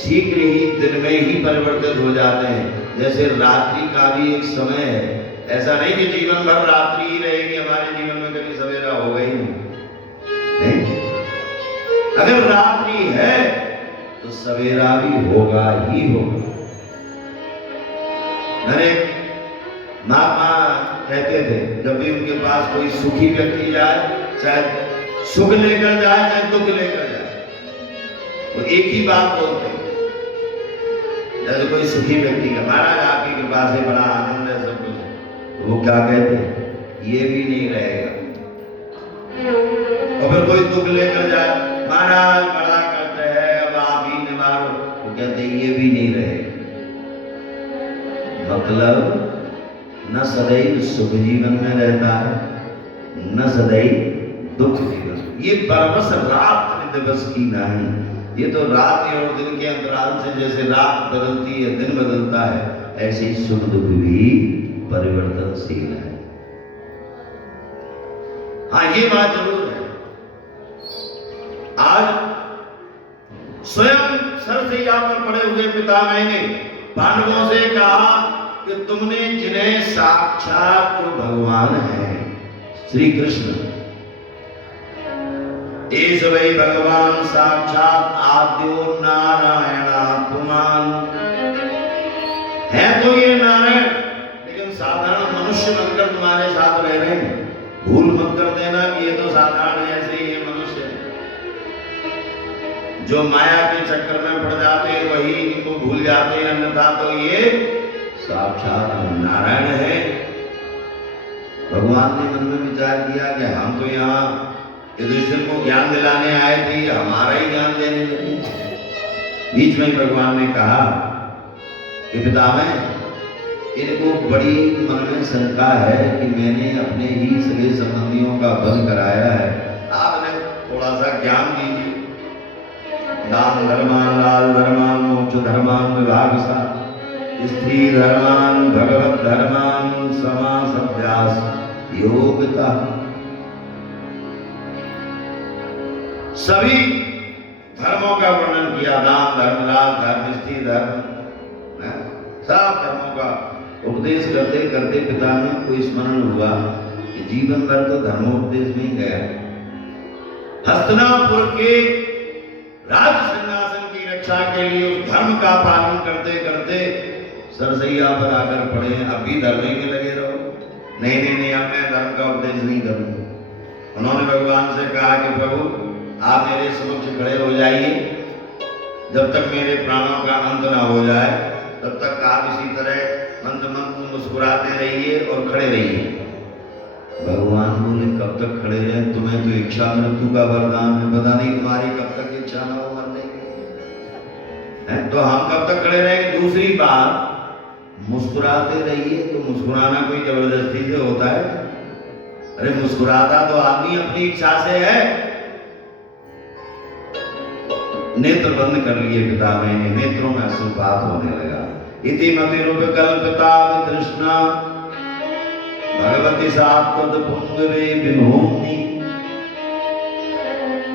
शीघ्र ही दिन में ही परिवर्तित हो जाते हैं। जैसे रात्रि का भी एक समय है, ऐसा नहीं कि जीवन भर रात्रि ही रहेगी, हमारे जीवन में कभी सवेरा होगा ही नहीं। अगर रात्रि है तो सवेरा भी होगा ही होगा। मैंने महात्मा कहते थे, जब भी उनके पास कोई सुखी व्यक्ति जाए, चाहे सुख लेकर जाए चाहे दुख लेकर जाए, वो एक ही बात बोलते हैं। जैसे कोई सुखी व्यक्ति का, महाराज आपकी कृपा से बड़ा आनंद है सब कुछ, तो वो क्या कहते हैं, ये भी नहीं रहेगा। और फिर कोई दुख लेकर जाए, महाराज बड़ा करते हैं, अब आप ही निवारो, वो कहते हैं ये भी नहीं रहेगा। मतलब न सदैव सुख जीवन में रहता है, न सदैव दुख जीवन। ये बरबस रात दिवस की नहीं, ये तो रात और दिन के अंतराल से जैसे रात बदलती है, दिन बदलता है, ऐसे ही सुख दुख भी परिवर्तनशील है। हाँ, ये बात जरूर है। आज स्वयं सरसैया पर पड़े हुए पितामह ने पांडवों से कहा कि तुमने जिन्हें साक्षात जो भगवान है श्री कृष्ण, एस वै भगवान साक्षात आद्यो नारायणात्मान, है तो ये नारायण, लेकिन साधारण मनुष्य बनकर तुम्हारे साथ रह रहे हैं। भूल मत कर देना कि ये तो साधारण है, ऐसे ही ये मनुष्य है। जो माया के चक्कर में पड़ जाते हैं वही इनको भूल जाते हैं, अन्यथा तो ये साक्षात नारायण है। भगवान ने मन में विचार किया कि हम तो यहाँ युधिष्ठिर को ज्ञान दिलाने आए थे, हमारा ही ज्ञान देने लगे। बीच में भगवान ने कहा कि पितामह, इनको बड़ी मन में शंका है कि मैंने अपने ही सगे संबंधियों का वध कराया है, आप इन्हें थोड़ा सा ज्ञान दीजिए। दान धर्मान, लाल धर्मान, मोक्ष धर्मान, विभाग सा, स्त्री धर्मान, भगवत धर्मान, समास अभ्यास योग्यता, सभी धर्मों का वर्णन किया। दान धर्म, लाल धर्म, स्त्री धर्म, सब धर्मों का उपदेश करते करते पितामह को स्मरण हुआ कि जीवन भर तो धर्मोपदेश में ही गया। हस्तिनापुर के राज सिंहासन की रक्षा के लिए उस धर्म का पालन करते करते सरसैया पर आकर पड़े। अब भी धर्म ही में लगे रहो, नहीं नहीं नहीं, अब मैं धर्म का उपदेश नहीं करूंगा। उन्होंने भगवान से कहा कि प्रभु आप मेरे समक्ष खड़े हो जाइए, जब तक मेरे प्राणों का अंत ना हो जाए तब तक आप इसी तरह मंद मंद मुस्कुराते रहिए और खड़े रहिए। भगवान बोले कब तक खड़े रहे, तुम्हें तो इच्छा मृत्यु का वरदान है, पता नहीं तुम्हारी कब तक इच्छा ना हो मरने की, तो हम कब तक खड़े रहेंगे। दूसरी बात, मुस्कुराते रहिए, तो मुस्कुराना कोई जबरदस्ती से होता है? अरे मुस्कुराता तो आदमी अपनी इच्छा से है। नेत्र बंद कर लिए पितामह ने, नेत्रों में अश्रुपात होने लगा। इति मति रूप कल्पिता वितृष्णा भगवती सात्वत पुंगवे विमोहिनी।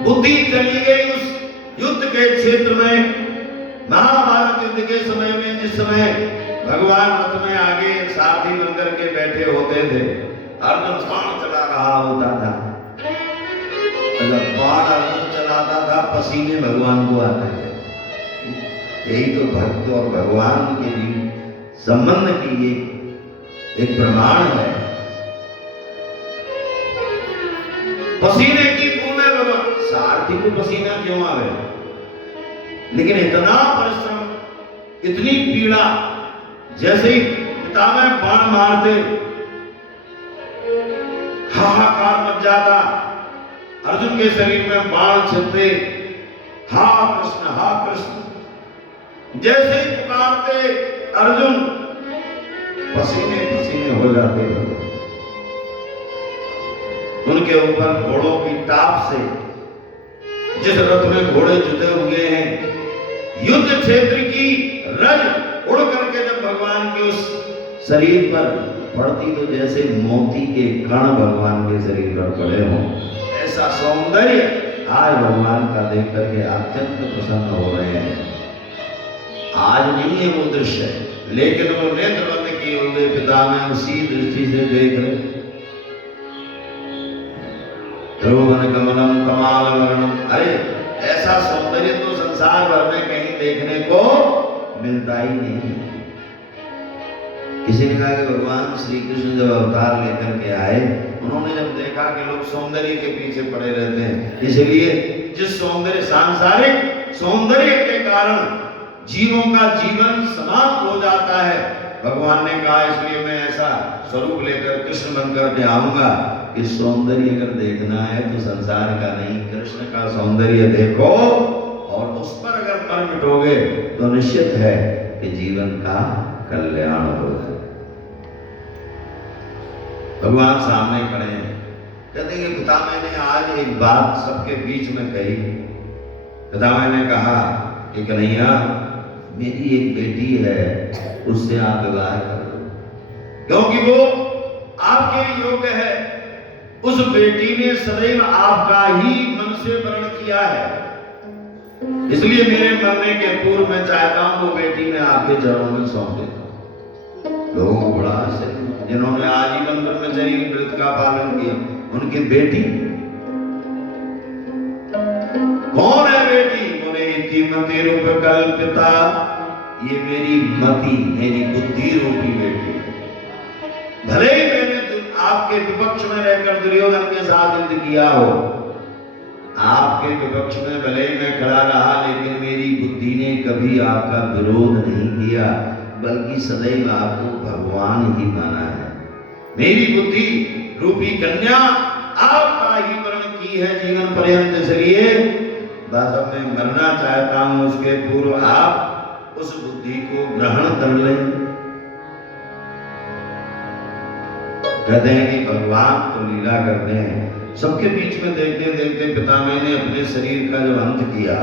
बुद्धि चली गई उस युद्ध के क्षेत्र में, महाभारत युद्ध के समय में, जिस समय भगवान रथ में आगे सारथी बनकर के बैठे होते थे, अर्जुन बाण चला रहा होता था। जब बाण अर्जुन चलाता था पसीने भगवान को आते थे। यही तो भक्त और भगवान के संबंध की एक प्रमाण है। पसीने की बूंदें भगवान, सारथी को पसीना क्यों आवे, लेकिन इतना परिश्रम, इतनी पीड़ा, जैसे ही पितामह बाण मारते हाहाकार मच जाता, अर्जुन के शरीर में बाण छिपते, हा कृष्ण, जैसे ही पुकारते अर्जुन पसीने पसीने हो जाते। उनके ऊपर घोड़ों की टाप से, जिस रथ में घोड़े जुटे हुए हैं, युद्ध क्षेत्र की रज उड़ करके जब भगवान के उस शरीर पर पड़ती तो जैसे मोती के कण भगवान के शरीर पर पड़े हों। ऐसा सौंदर्य आज भगवान का देख करके अत्यंत प्रसन्न हो रहे हैं। आज नहीं है वो दृश्य, लेकिन वो नेत्र बंद किए हुए पिता में उसी दृष्टि से देख रहे। ध्रुवन कमलम कमाल वर्णम, अरे ऐसा सौंदर्य तो संसार भर में कहीं देखने को मिलता ही नहीं। किसी ने कहा कि भगवान श्री कृष्ण जब अवतार लेकर के आए, उन्होंने जब देखा कि लोग सौंदर्य के पीछे पड़े रहते हैं, इसलिए जिस सौंदर्य सांसारिक सौंदर्य के कारण जीवों का जीवन समाप्त हो जाता है, भगवान ने कहा इसलिए मैं ऐसा स्वरूप लेकर कृष्ण बनकर के आऊंगा कि सौंदर्य अगर देखना है तो संसार का नहीं, कृष्ण का सौंदर्य देखो, और उस पर अगर पर मिटोगे तो निश्चित है कि जीवन का कल्याण होगा। भगवान सामने खड़े हैं, कहते हैं कि पिता मैंने आज एक बात सबके बीच में कही। पिता मैंने कहा कि कन्हैया मेरी एक बेटी है, उससे आप विवाह करो, क्योंकि वो आपके योग्य है। उस बेटी ने सदैव आपका ही मन से वर्ण किया है, इसलिए मेरे मरने के पूर्व मैं चाहता हूं वो बेटी मैं आपके चरणों में सौंप देता हूं। लोगों को बड़ा आश्चर्य, जिन्होंने आजीवन ब्रह्मचर्य की व्रत का पालन किया, उनकी बेटी कौन है? बेटी मुने मति रूप कल्पिता, ये मेरी मति मेरी बुद्धि रूपी बेटी। भले ही मैंने आपके विपक्ष में रहकर दुर्योधन के साथ युद्ध किया हो, आपके विपक्ष में भले ही मैं खड़ा रहा, लेकिन मेरी बुद्धि ने कभी आपका विरोध नहीं किया, बल्कि सदैव आपको भगवान ही माना है। मेरी बुद्धि रूपी कन्या आपका ही वर्ण की है जीवन पर्यंत, इसलिए बस अब मैं मरना चाहता हूं, उसके पूर्व आप उस बुद्धि को ग्रहण कर लें। कहते हैं कि भगवान तो लीला करते हैं, सबके बीच में देखते देखते पिता मैंने अपने शरीर का जो अंत किया,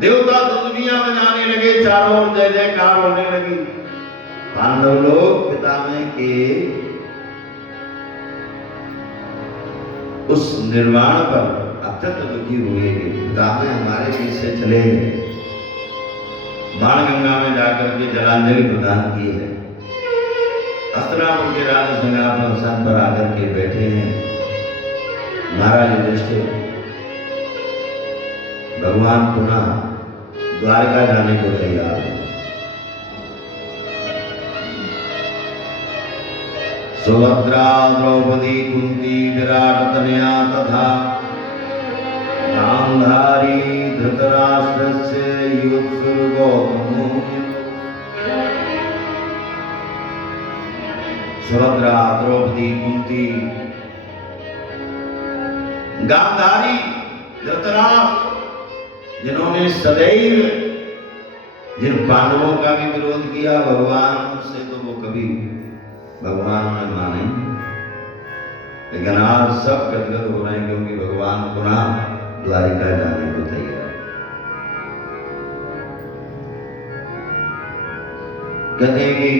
देवता दुनिया बजाने लगे, चारों ओर जय जयकार होने लगी। पांडव लोग पितामह के उस निर्वाण पर अत्यंत दुखी हुए कि पितामह हमारे बीच से चले गए। बाण गंगा में जाकर के जलांजलि प्रदान की है। हस्तिनापुर के राज सिंहासन पर आकर के बैठे हैं महाराज युधिष्ठिर। भगवान पुनः द्वारका जाने को तैयार है। सुभद्रा द्रौपदी कुंती विराट तनया तथा गांधारी धृतराष्ट्रस्य युत्सुर्गौतमो। सुभद्रा द्रौपदी कुंती गांधारी धृतराष्ट्र, जिन्होंने सदैव जिन पांडवों का भी विरोध किया भगवान से, तो वो कभी भगवान ने माने, लेकिन आज सब गदगद हो रहे हैं क्योंकि भगवान पुनः द्वारिका जाने को तैयार। कहते हैं कि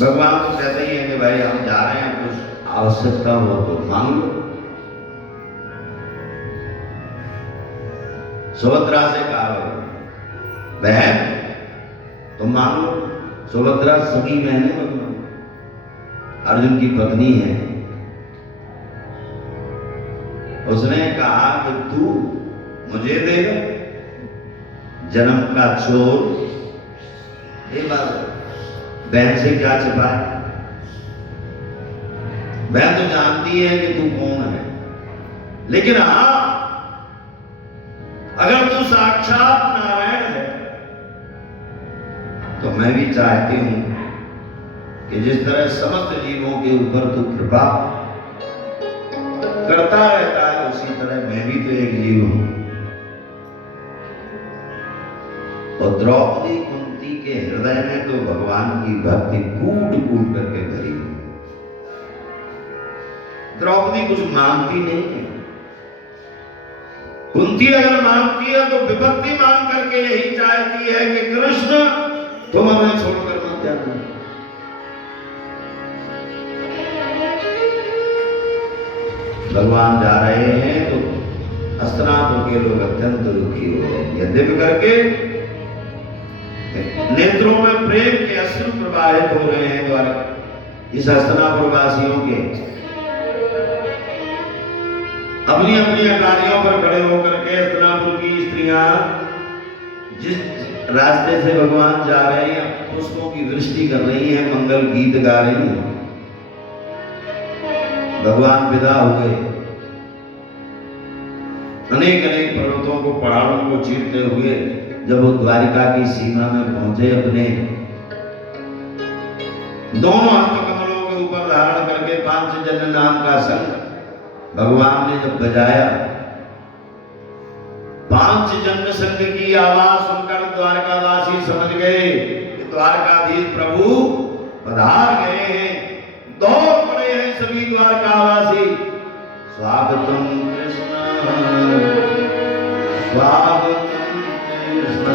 भगवान तो कहते ही हैं कि भाई हम जा रहे हैं, कुछ आवश्यकता हो तो मांग लो। सुभद्रा से कहा बहन तुम मांग लो। सुभद्रा सगी बहन है, अर्जुन की पत्नी है। उसने कहा कि तू मुझे देगा जन्म का चोर। ये बात बहन से क्या छिपा है? बहन तो जानती है कि तू कौन है, लेकिन हाँ अगर तू साक्षात नारायण है तो मैं भी चाहती हूं कि जिस तरह समस्त जीवों के ऊपर तू कृपा करता रहता है, उसी तरह मैं भी तो एक जीव हूं। और द्रौपदी कुंती के हृदय में तो भगवान की भक्ति कूट कूट करके भरी। द्रौपदी कुछ मांगती नहीं है। कुंती अगर मांगती है तो विपत्ति मांग करके यही चाहती है कि कृष्ण तुम हमें छोड़कर मत जाना। भगवान जा रहे हैं तो हस्तिनापुर के लोग अत्यंत दुखी हो गए। यद्यपि करके नेत्रों में प्रेम के अश्रु प्रवाहित हो रहे हैं द्वारा इस हस्तिनापुर वासियों के। अपनी अपनी अटारियों पर खड़े होकर के हस्तिनापुर की स्त्रियां जिस रास्ते से भगवान जा रहे हैं पुष्पों की वृष्टि कर रही हैं, मंगल गीत गा रही हैं। भगवान विदा हुए, अनेक अनेक पर्वतों को पहाड़ों को चीरते हुए जब वो द्वारिका की सीमा में पहुंचे, अपने दोनों हस्त कमलों के ऊपर धारण करके पांचजन्य नाम का संग भगवान ने जब बजाया, पांचजन्य संग की आवाज सुनकर द्वारकावासी समझ गए कि द्वारकाधीश प्रभु पधार गए हैं। दौड़ पड़े हैं सभी द्वारकावासी, स्वागतम कृष्ण स्वागतम कृष्ण।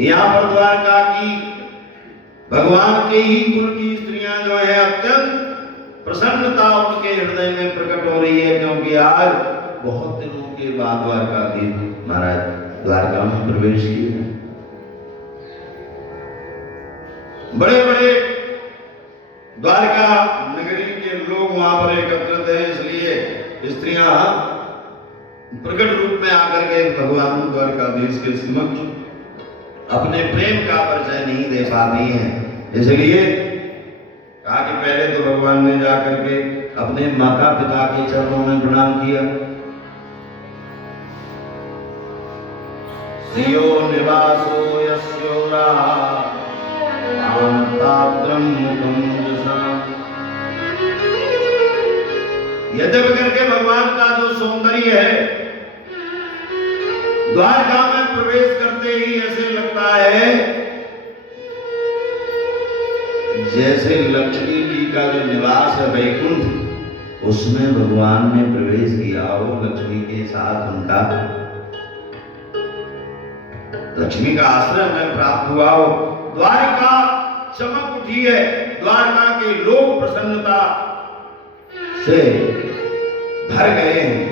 यहाँ पर द्वारका की भगवान के ही कुल की स्त्रियां जो है अत्यंत प्रसन्नता उनके हृदय में प्रकट हो रही है, क्योंकि आज बहुत दिनों के बाद द्वारकाधीश महाराज द्वारका में प्रवेश किए। बड़े बड़े द्वारका नगरी के लोग वहां पर एकत्रित हैं, इसलिए स्त्रियां प्रकट रूप में आकर के भगवान द्वारकाधीश के समक्ष अपने प्रेम का परिचय नहीं दे पा रही हैं। इसलिए कहा कि पहले तो भगवान ने जाकर के अपने माता पिता के चरणों में प्रणाम किया। श्रियो निवासो यस्योरा आनताद्रम मुकुंजसा। यद्यपि करके भगवान का जो सौंदर्य है, द्वारका में प्रवेश करते ही ऐसे लगता है जैसे लक्ष्मी जी का जो निवास है वैकुंठ, उसमें भगवान ने प्रवेश किया हो, लक्ष्मी के साथ उनका लक्ष्मी का आश्रय हमें प्राप्त हुआ हो। द्वारका चमक उठी है, द्वारका के लोग प्रसन्नता से भर गए हैं।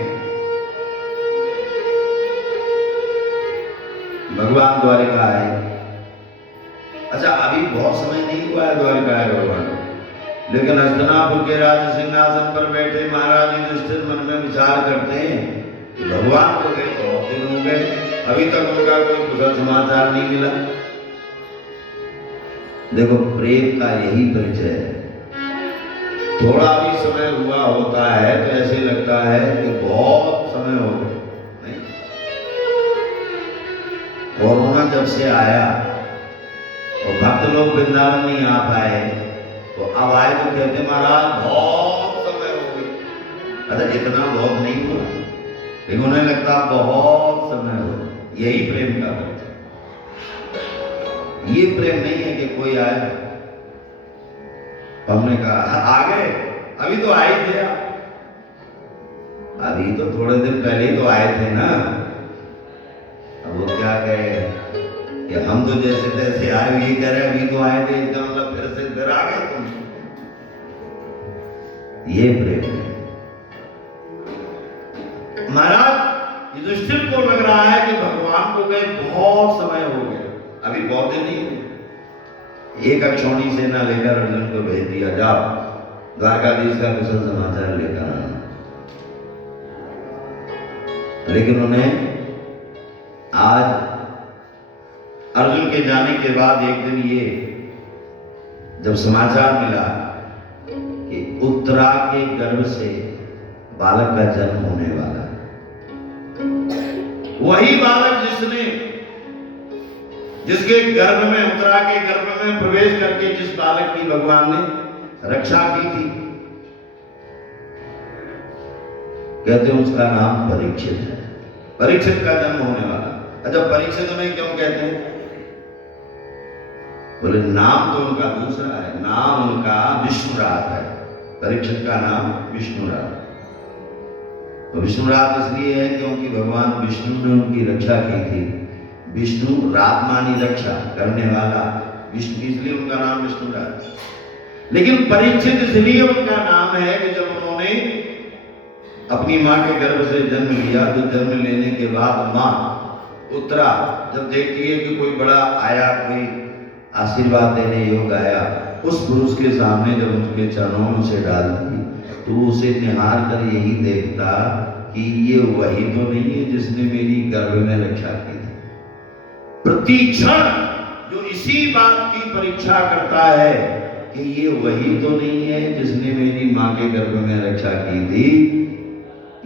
भगवान द्वारका आए। अच्छा, अभी बहुत समय नहीं हुआ है द्वारका आए भगवान, लेकिन हस्तिनापुर के राज सिंहासन पर बैठे महाराज युधिष्ठिर मन में विचार करते हैं कि भगवान को गए बहुत दिन हो गए, अभी तक उनका कोई कुशल समाचार नहीं मिला। देखो, प्रेम का यही परिचय है। थोड़ा भी समय हुआ होता है तो ऐसे लगता है कि बहुत समय हो गया। कोरोना जब से आया और भक्त लोग वृंदावन नहीं आ पाए, तो अब आए तो कहते महाराज बहुत समय हो गया। अच्छा, इतना बहुत नहीं हुआ, लेकिन उन्हें लगता बहुत समय हो। यही प्रेम का परिचय। ये प्रेम नहीं है कि कोई आए, हमने कहा आ गए, अभी तो आए थे आप, अभी तो थोड़े दिन पहले ही तो आए थे ना। अब वो क्या कहे कि हम तो जैसे तैसे आए, ये कह रहे अभी तो आए थे, इसका मतलब फिर से फिर आ गए तुम। ये प्रेम है। महाराज युधिष्ठिर को लग रहा है कि भगवान को गए बहुत समय हो गया, अभी बहुत दिन नहीं हुए। एक अक्षौणी सेना लेकर अर्जुन को भेज दिया, जाओ द्वारकाधीश का कुशल समाचार लेकर आना। लेकिन उन्हें आज अर्जुन के जाने के बाद एक दिन ये जब समाचार मिला कि उत्तरा के गर्भ से बालक का जन्म होने वाला है, वही बालक जिसके गर्भ में, उत्तरा के गर्भ में प्रवेश करके जिस बालक की भगवान ने रक्षा की थी, कहते हैं उसका नाम परीक्षित है। परीक्षित का जन्म होने वाला। अच्छा, परीक्षित में क्यों कहते हैं? बोले नाम तो उनका दूसरा है, नाम उनका विष्णुरात है। परीक्षित का नाम विष्णुरात। तो विष्णुरात इसलिए है क्योंकि भगवान विष्णु ने उनकी रक्षा की थी। विष्णु रात मानी रक्षा करने वाला विष्णु, इसलिए उनका नाम विष्णुरात। लेकिन परीक्षित इसलिए उनका नाम है कि जब उन्होंने अपनी मां के गर्भ से जन्म लिया, तो जन्म लेने के बाद मां उत्तरा जब देखती है कि कोई बड़ा आया, कोई आशीर्वाद देने योग आया, उस पुरुष के सामने जब उसके चरणों में उसे डालती, तो उसे निहार कर यही देखता कि ये वही तो नहीं है जिसने मेरी गर्भ में रक्षा की थी। प्रति क्षण जो इसी बात की परीक्षा करता है कि ये वही तो नहीं है जिसने मेरी मां के गर्भ में रक्षा की थी,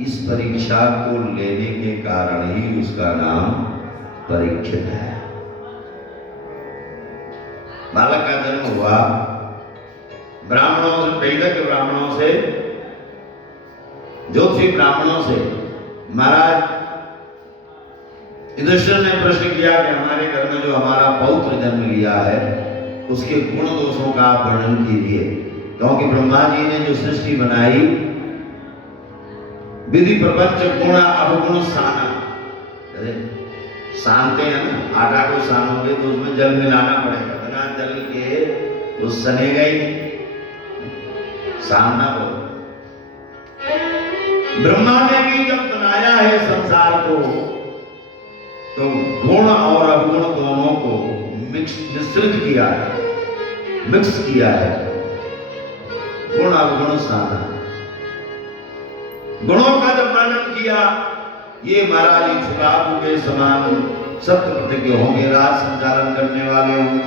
इस परीक्षा को लेने के कारण ही उसका नाम परीक्षित है। बालक का जन्म हुआ, ब्राह्मणों से, वैदिक ब्राह्मणों से, ज्योतिषी ब्राह्मणों से महाराज युधिष्ठिर ने प्रश्न किया कि हमारे घर में जो हमारा पौत्र जन्म लिया है उसके गुण दोषों का वर्णन कीजिए, क्योंकि ब्रह्मा जी ने जो सृष्टि बनाई, विधि प्रपंच गुण अवगुण साना, सानते हैं ना, आटा को सानोगे तो उसमें जल मिलाना पड़ेगा, बिना जल के वो सनेगा ही नहीं, सानना बोलो। ब्रह्मा ने भी जब बनाया है संसार को, तो गुण और अवगुण दोनों को मिश्रित किया है, मिक्स किया है, गुण अवगुण साना। गुणों का जब वर्णन किया, ये महाराज इक्ष्वाकु के समान सत्य प्रतिज्ञ होंगे, राज संचालन करने वाले होंगे,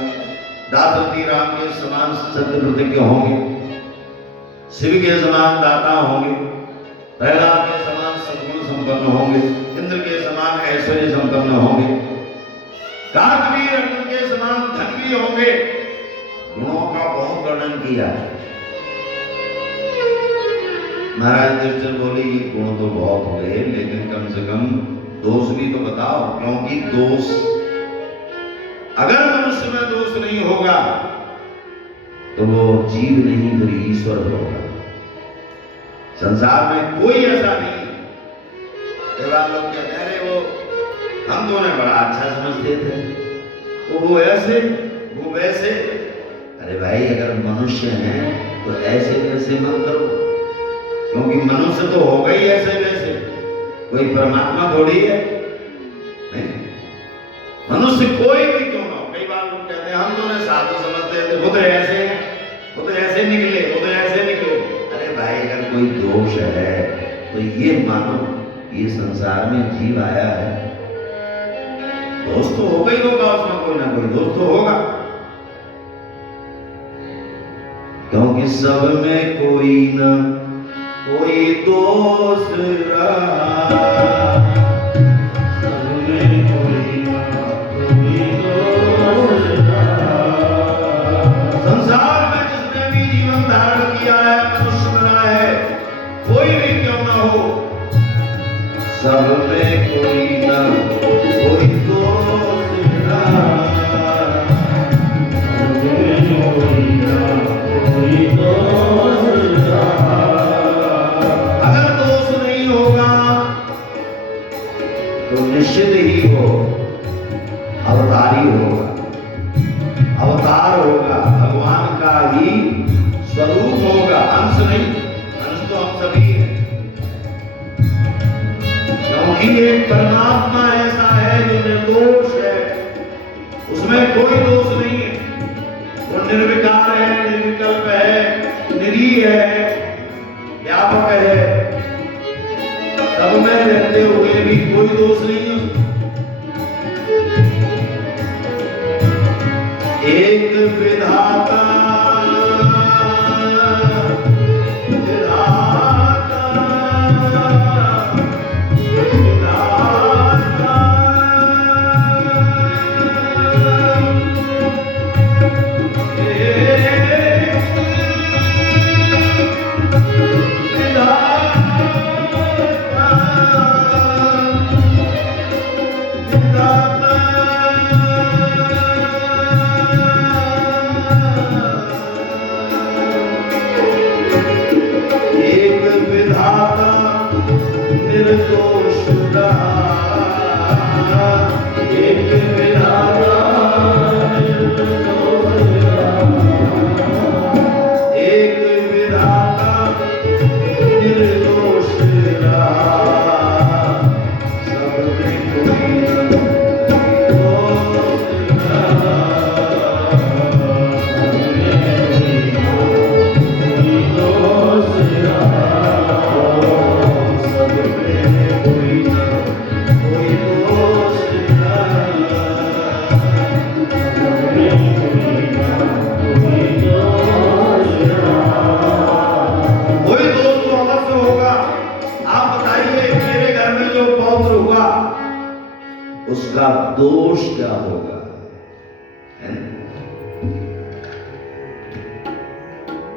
दासरथी राम के समान सत्य प्रतिज्ञ होंगे, शिव के समान दाता होंगे, प्रहलाद के समान सद्गुण संपन्न होंगे, इंद्र के समान ऐश्वर्य संपन्न होंगे, कार्तवीर अर्जुन के समान धनवी होंगे। गुणों का बहुत वर्णन किया। महाराज युधिष्ठिर बोले ये गुण तो बहुत हो गए, लेकिन कम से कम दोष भी तो बताओ, क्योंकि दोष, अगर मनुष्य में दोष नहीं होगा तो वो जीव नहीं फिर ईश्वर होगा। संसार में कोई ऐसा नहीं। कई बार लोग कहते हैं अरे वो हम तो उन्हें बड़ा अच्छा समझते थे, वो ऐसे वो वैसे। अरे भाई अगर मनुष्य हैं तो ऐसे वैसे मत करो, क्योंकि मनुष्य तो होगा ही ऐसे वैसे, कोई परमात्मा थोड़ी है। नहीं, मनुष्य कोई भी क्यों ना हो। कई बार लोग कहते हैं हम तो उन्हें साधु समझते थे, वो तो ऐसे हैं, वो तो ऐसे निकले, वो तो ऐसे निकले। अरे भाई अगर कोई दोष है तो ये मानो ये संसार में जीव आया है, दोष तो होगा ही होगा, उसमें कोई ना कोई दोष तो होगा, क्योंकि सब में कोई ना कोई दोष रहा, सब में कोई ना कोई दोष रहा। संसार में जिसने भी जीवन धारण किया है, मनुष्य बना है, कोई भी क्यों ना हो, सब में कोई ना कोई दोष रहा, सब में कोई ना कोई दोष रहा। अगर दोष नहीं होगा तो निश्चित ही वो अवतारी होगा, अवतार होगा, भगवान का ही स्वरूप होगा, अंश नहीं। अंश तो हम सभी हैं, क्योंकि एक परमात्मा ऐसा है जो निर्दोष है, उसमें कोई दोष नहीं है। वो निर्विकार है, निर्विकल्प है, निरीह है, व्यापक है, सब में रहते हुए भी कोई दोष नहीं है। एक विधाता उसका दोष क्या होगा?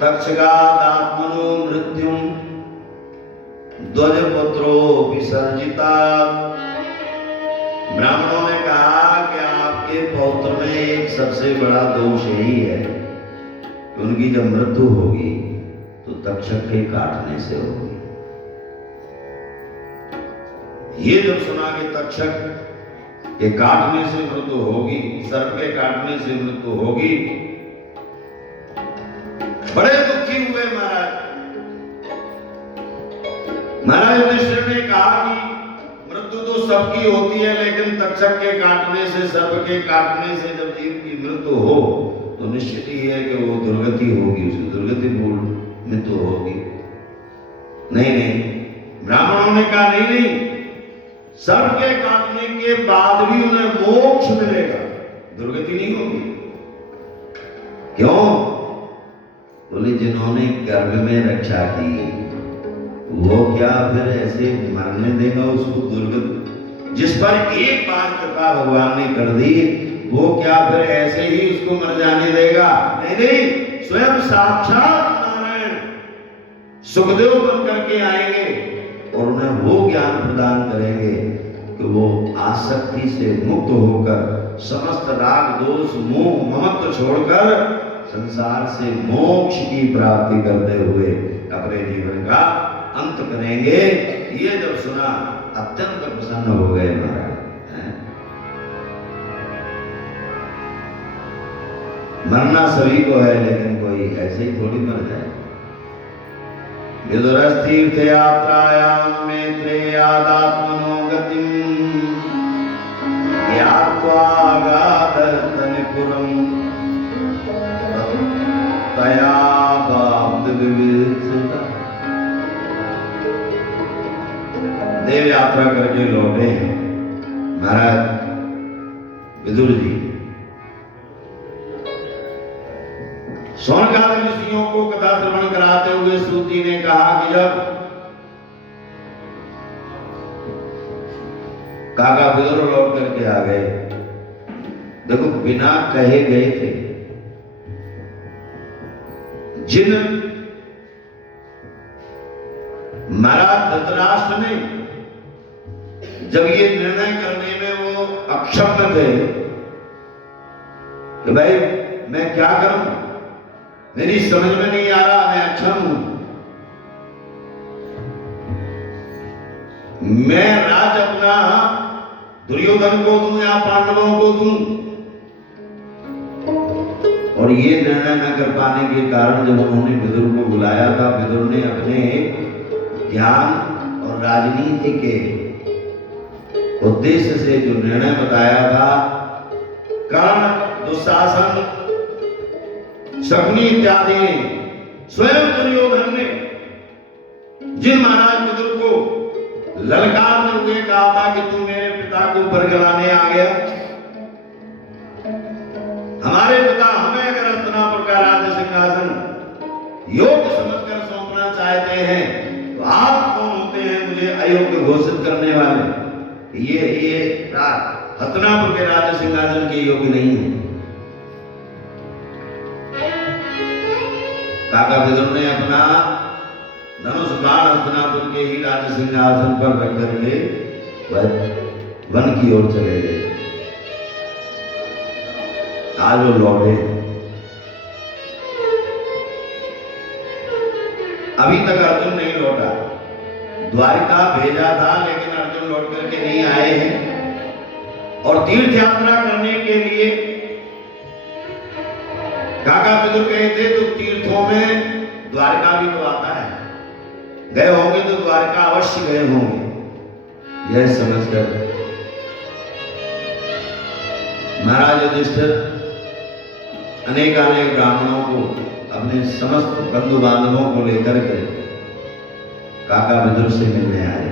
तक्षकादात्मनो मृत्युम ध्वजपुत्रो विसर्जिता। ब्राह्मणों ने कहा कि आपके पौत्र में एक सबसे बड़ा दोष यही है कि उनकी जब मृत्यु होगी तो तक्षक के काटने से होगी। ये जब सुना कि तक्षक के काटने से मृत्यु होगी, सर्प के काटने से मृत्यु होगी, बड़े दुखी हुए महाराज। महाराज युधिष्ठिर ने कहा कि मृत्यु तो सबकी होती है, लेकिन तक्षक के काटने से, सर्प के काटने से जब जीव की मृत्यु हो तो निश्चित ही है कि वो दुर्गति होगी, उसकी दुर्गतिपूर्ण मृत्यु होगी। नहीं, ब्राह्मणों ने कहा नहीं, सर्प के काटने के बाद भी उन्हें मोक्ष मिलेगा, दुर्गति नहीं होगी। क्यों? बोले जिन्होंने गर्भ में रक्षा की वो क्या फिर ऐसे मरने देगा उसको दुर्गति? जिस पर एक बार कृपा भगवान ने कर दी वो क्या फिर ऐसे ही उसको मर जाने देगा? नहीं, स्वयं साक्षात नारायण सुखदेव बन करके आएंगे और उन्हें वो ज्ञान प्रदान करेंगे कि वो आसक्ति से मुक्त होकर समस्त राग दोष मोह ममत्व छोड़कर संसार से मोक्ष की प्राप्ति करते हुए अपने जीवन का अंत करेंगे। ये जब सुना अत्यंत प्रसन्न हो गए महाराज। मरना सभी को है, लेकिन कोई ऐसे ही थोड़ी मर जाए। विदुरस्तीर्थ यात्रायाम मैत्रेयादात्मनो गतिम ज्ञात्वा गादतनिपुरम तया बाब्द विविधता। देव यात्रा करके लौटे महाराज विदुर जी। शौनकादि ऋषियों को कथा श्रवण कराते हुए सूत जी ने कहा कि जब काका विदुर लौट करके आ गए, देखो बिना कहे गए थे। जिन महाराज धृतराष्ट्र ने जब ये निर्णय करने में वो अक्षम थे कि भाई मैं क्या करूं, मेरी समझ में नहीं आ रहा, मैं अक्षम हूं, मैं राज अपना दुर्योधन को दूं या पांडवों को दूं। और ये निर्णय न कर पाने के कारण जब उन्होंने विदुर को बुलाया था, विदुर ने अपने ज्ञान और राजनीति के उद्देश्य से जो निर्णय बताया था, कर्ण, दुशासन, शकुनी इत्यादि ने, स्वयं दुर्योधन ने जिन महाराज विदुर को ललकारते हुए कहा था कि तू मेरे पिता को बरगलाने आ गया, हमारे पिता हमें अगर हस्तिनापुर का राज्य सिंहासन योग्य समझकर सौंपना चाहते हैं तो आप कौन होते हैं मुझे अयोग्य घोषित करने वाले? ये हस्तिनापुर के राज्य सिंहासन के योग्य नहीं है। काका विदुर ने अपना धनुष बाण हस्तिनापुर के ही राज्य सिंहासन पर रख करके वन की ओर चले गए। आज वो लौटे, अभी तक अर्जुन नहीं लौटा। द्वारिका भेजा था लेकिन अर्जुन लौट करके नहीं आए हैं। और तीर्थ यात्रा करने के लिए काका विदुर गए थे, तो तीर्थों में द्वारका भी तो आता है, गए होंगे तो द्वारका अवश्य गए होंगे। यह समझकर महाराज युधिष्ठिर अनेक ब्राह्मणों को, अपने समस्त बंधु बांधवों को लेकर के काका विदुर से मिलने आए।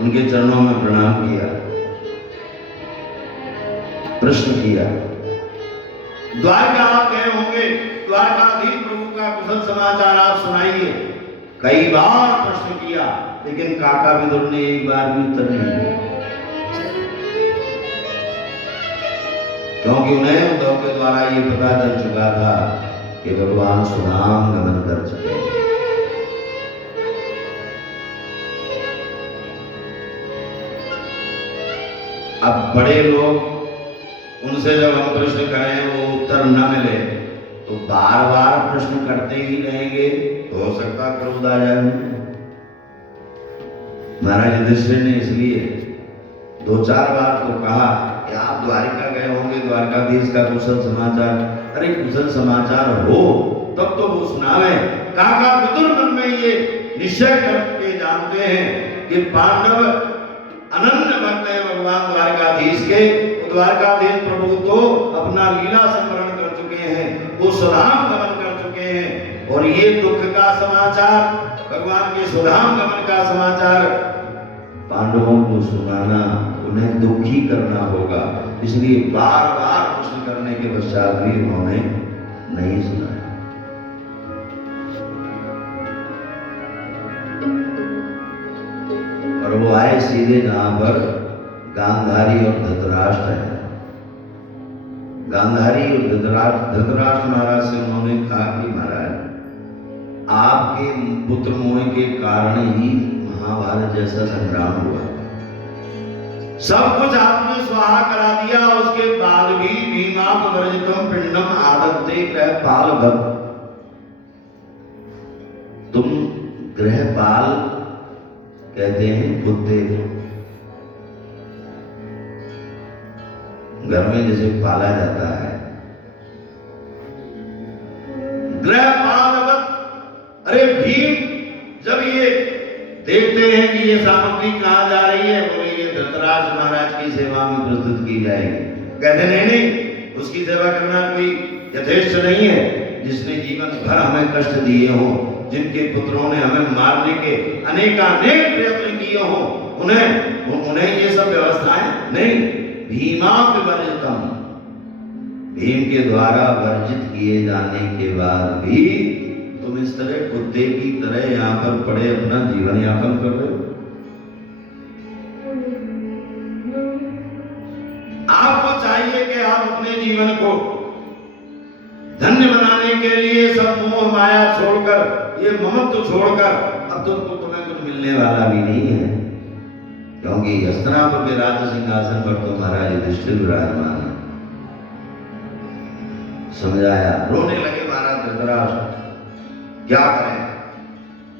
उनके चरणों में प्रणाम किया, प्रश्न किया, द्वारका आप गए होंगे, द्वारकाधीश प्रभु का कुशल समाचार आप सुनाइए। कई बार प्रश्न किया लेकिन काका विदुर ने एक बार भी उत्तर नहीं दिया, क्योंकि उन्हें उद्धव के द्वारा ये पता चल चुका था कि भगवान सुनाम गमन कर चुके हैं। अब बड़े लोग उनसे जब हम प्रश्न करें वो उत्तर न मिले तो बार बार प्रश्न करते ही रहेंगे तो हो सकता क्रोध आ जाए। महाराज युधिष्ठिर ने इसलिए दो चार बार तो कहा कि आप द्वारिका गए होंगे, द्वारकाधीश का कुशल समाचार। अरे कुशल समाचार हो तब तो वो सुनावे। काका विदुर मन में ये निश्चय करके जानते हैं कि पांडव अनन्य भक्त है भगवान द्वारकाधीश के। द्वारकाधीश प्रभु तो अपना लीला संवरण कर चुके हैं, वो सुधाम गमन कर चुके हैं, और ये दुख का समाचार, भगवान के सुधाम गमन का समाचार पांडवों को सुनाना, उन्हें दुखी करना होगा। इसलिए बार बार प्रश्न करने के पश्चात भी उन्होंने नहीं सुना। और वो आए सीधे जहां पर गांधारी और धृतराष्ट्र है। गांधारी और धृतराष्ट्र महाराज से उन्होंने कहा कि महाराज आपके पुत्र मोह के कारण ही महाभारत जैसा संग्राम हुआ। सब कुछ आपने स्वाहा करा दिया, उसके बाद भी भीमापवर्जितम पिंडम आदत्ते गृहपाल भक्त। तुम गृहपाल कहते हैं कुत्ते को, घर में जैसे पाला जाता है, गृहपालवत। अरे भीम जब ये देखते हैं कि ये सामग्री कहां जा रही है, बोले ये धृतराष्ट्र महाराज की सेवा में प्रस्तुत की जाएगी। कहते नहीं नहीं, उसकी सेवा करना कोई यथेष्ट नहीं है। जिसने जीवन भर हमें कष्ट दिए हो, जिनके पुत्रों ने हमें मारने के अनेकानेक प्रयत्न किए हो, उन्हें ये सब व्यवस्थाएं नहीं। भीमापवर्जितम, भीम के द्वारा वर्जित किए जाने के बाद भी तुम इस तरह कुत्ते की तरह यहाँ पर पड़े अपना जीवन यापन कर रहे हो। आपको चाहिए कि आप अपने जीवन को धन्य बनाने के लिए सब मोह माया छोड़कर, ये ममत्व छोड़कर, अब तो तुम्हें कुछ मिलने वाला भी नहीं है, क्योंकि हस्तिनापुर के राज्य सिंहासन पर तो महाराज युधिष्ठिर विराजमान है। समझाया, रोने लगे महाराज धृतराष्ट्र, क्या करें,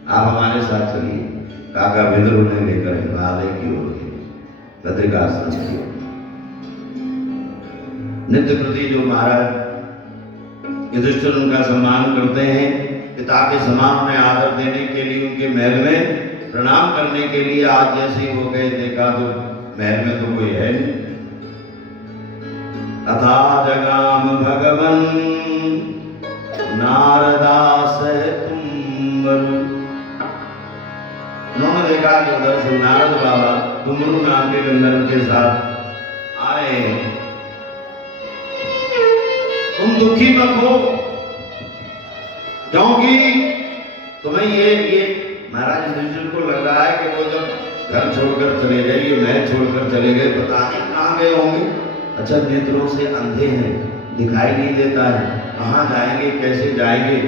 आप हमारे साथ चलिए। काका विदुर उन्हें लेकर हिमालय की ओर बद्रिकाश्रम की ओर। नित्य प्रति जो महाराज युधिष्ठिर उनका सम्मान करते हैं, पिता के समान उन्हें आदर देने के लिए उनके महल में प्रणाम करने के लिए आज जैसे ही हो गए, देखा तो महल में तो कोई है नहीं। अथा जगाम भगवन नारदास तुम्बरु। उन्होंने देखा कि उधर से नारद बाबा तुम्बरु नाम के गंधर्व के साथ आ रहे हैं। तुम दुखी मत हो, क्योंकि तुम्हें ये महाराज युधिष्ठिर को लग रहा है कि वो जब घर छोड़कर चले गए, ये महल छोड़कर चले गए, पता नहीं कहाँ गए होंगे। अच्छा, नेत्रों से अंधे हैं, दिखाई नहीं देता है, कहाँ जाएंगे, कैसे जाएंगे।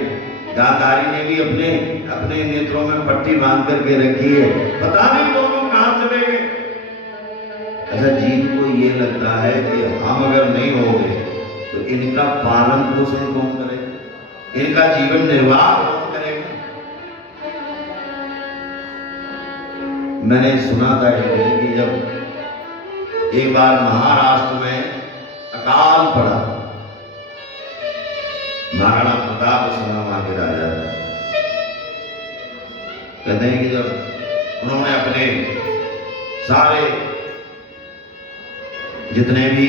गांधारी ने भी अपने अपने नेत्रों में पट्टी बांध करके रखी है, पता नहीं दोनों कहाँ चले गए। अच्छा, जीव को ये लगता है कि हम अगर नहीं होंगे तो इनका पालन पोषण कौन करेगा, इनका जीवन निर्वाह कौन करेगा। मैंने सुना था कि जब एक बार महाराष्ट्र में अकाल पड़ा, महाराणा प्रताप सिंह वहां के राजा थे। कहते हैं कि जब उन्होंने अपने सारे जितने भी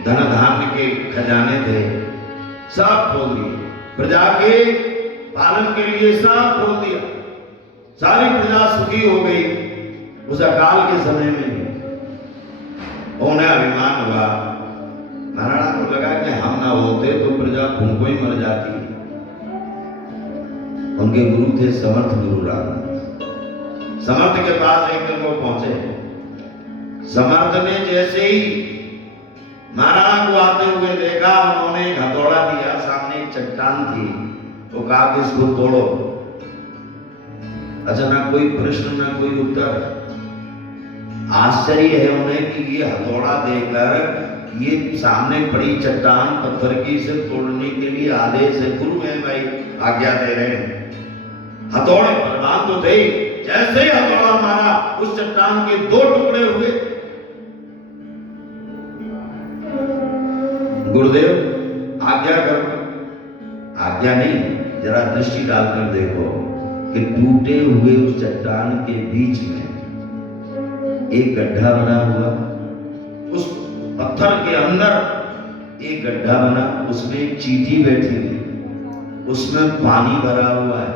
धन धान्य के खजाने थे सब खोल दिए, प्रजा के पालन के लिए सब खोल दिया, सारी प्रजा सुखी हो गई। उस अकाल के समय में उन्हें अभिमान हुआ, महाराणा को लगा कि हम ना होते तो प्रजा भूखों ही मर जाती। उनके गुरु थे समर्थ गुरु राम। समर्थ के पास एक दिन वो पहुंचे। समर्थ ने जैसे ही महाराणा को आते हुए देखा, उन्होंने एक हथौड़ा दिया, सामने एक चट्टान थी, वो कहा कि इसको तोड़ो। अच्छा, ना कोई प्रश्न ना कोई उत्तर। आश्चर्य है उन्हें कि ये हथौड़ा देकर ये सामने पड़ी चट्टान पत्थर की से तोड़ने के लिए आदेश है, गुरु है भाई, आज्ञा दे रहे हैं। हथौड़े बलवान तो थे, जैसे ही हथौड़ा मारा उस चट्टान के दो टुकड़े हुए। गुरुदेव आज्ञा करो। आज्ञा नहीं, जरा दृष्टि डालकर देखो कि टूटे हुए उस चट्टान के बीच में एक गड्ढा बना हुआ, उस पत्थर के अंदर एक गड्ढा बना, उसमें एक चींटी बैठी हुई, उसमें पानी भरा हुआ है,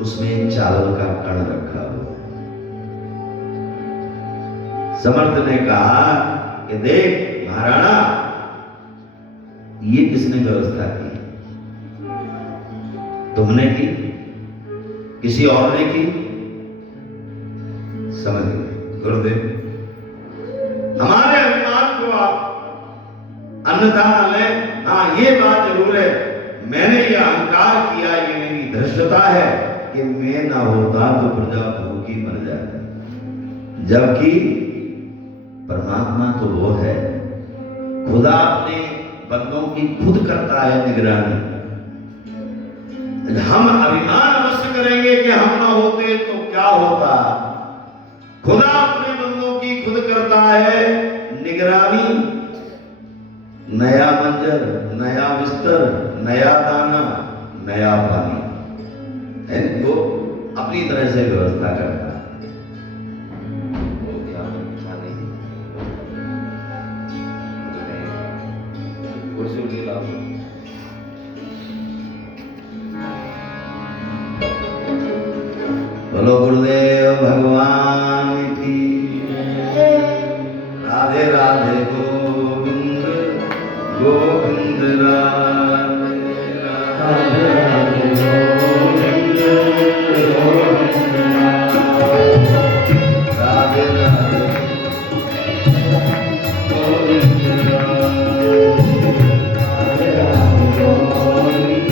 उसमें एक चावल का कण रखा हुआ। समर्थ ने कहा कि देख महाराणा, ये किसने व्यवस्था की? तुमने की? किसी और ने की? समझ गए गुरुदेव, हमारे अभिमान को आप अन्यथा न लें। हाँ, ये बात जरूर है, मैंने ये अहंकार किया, ये मेरी धृष्टता है कि मैं ना होता तो प्रजा भूखी मर जाती, जबकि परमात्मा तो वो है, खुदा अपने बंदों की खुद करता है निगरानी। हम अभिमान अवश्य करेंगे कि हम ना होते तो क्या होता। खुदा अपने बंदों की खुद करता है निगरानी। नया मंजर, नया बिस्तर, नया दाना, नया पानी है, वो अपनी तरह से व्यवस्था करता है। बोलो गुरुदेव भगवान की। राधे राधे गोविंद गोविंद राधे राधे राधे गोविंद गोविंद राधे राधे गोविंद राधे राधे गोविंद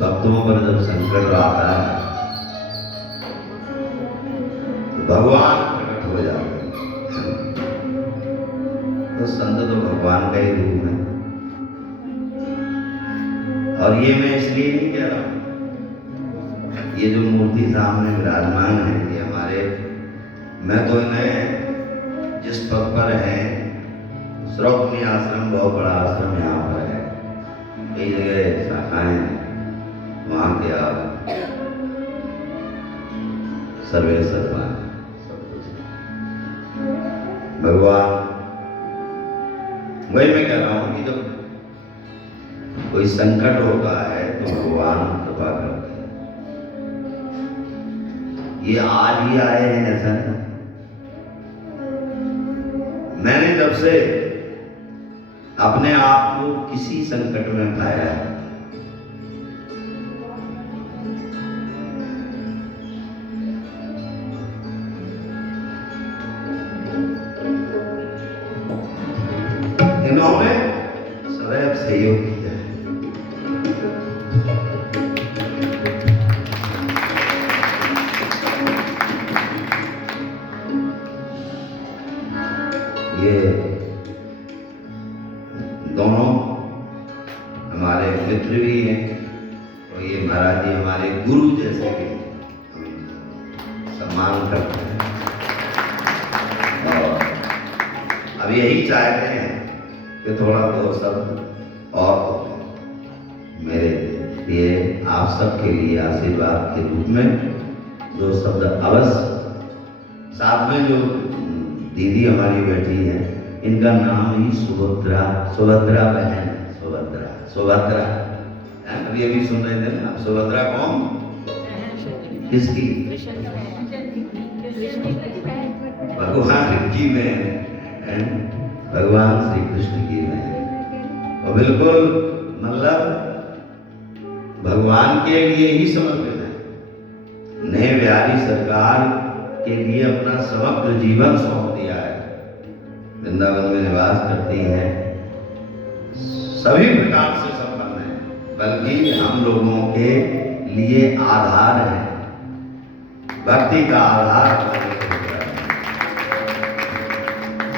भक्तों पर जब संकट आता है तो भगवान प्रकट हो जाते हैं। तो संत तो भगवान का ही रूप है। और ये मैं इसलिए नहीं कह रहा हूं, ये जो मूर्ति सामने विराजमान है ये हमारे, मैं तो इन्हें जिस पद पर है, श्रौतमी आश्रम बहुत बड़ा आश्रम यहाँ पर है, कई जगह शाखाएं, वहां के आप सर्वे सर्वा सब कुछ भगवान। वही मैं कह रहा हूं कि जब कोई संकट होता है तो भगवान कृपा करते हैं। ये आज ही आए हैं ऐसा नहीं। मैंने जब से अपने आप को किसी संकट में पाया है, इन्होंने सदैव सहयोग किया है। ये महाराज जी हमारे गुरु जैसे के हम सम्मान करते हैं और अब यही चाहते हैं कि थोड़ा दो शब्द और मेरे लिए आप सबके लिए आशीर्वाद के रूप में दो शब्द अवश्य। साथ में जो दीदी हमारी बैठी है इनका नाम ही सुभद्रा, सुभद्रा बहन, सुभद्रा अभी अभी सुन रहे थे ना। सुभद्रा कौन, किसकी? भगवान की बहन, भगवान श्री कृष्ण की बहन और बिल्कुल मतलब भगवान के लिए ही समर्पित है। नए बिहारी सरकार के लिए अपना समग्र जीवन सौंप दिया है। वृंदावन में निवास करती हैं, सभी प्रकार से संपन्न है, बल्कि हम लोगों के लिए आधार है, भक्ति का आधार।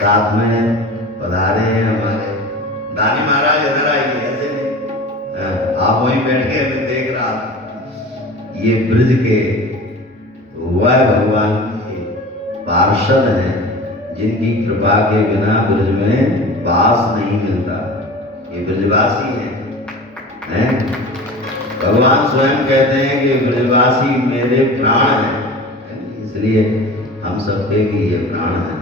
साथ में पधारे हैं हमारे दानी महाराज, इधर आइए, ऐसे आप वहीं बैठ के मैं देख रहा था। ये ब्रज के वह भगवान के पार्षद हैं जिनकी कृपा के बिना ब्रज में वास नहीं मिलता। ये ब्रजवासी हैं। भगवान स्वयं कहते हैं कि ब्रजवासी मेरे प्राण हैं, इसलिए हम सबके भी ये प्राण हैं।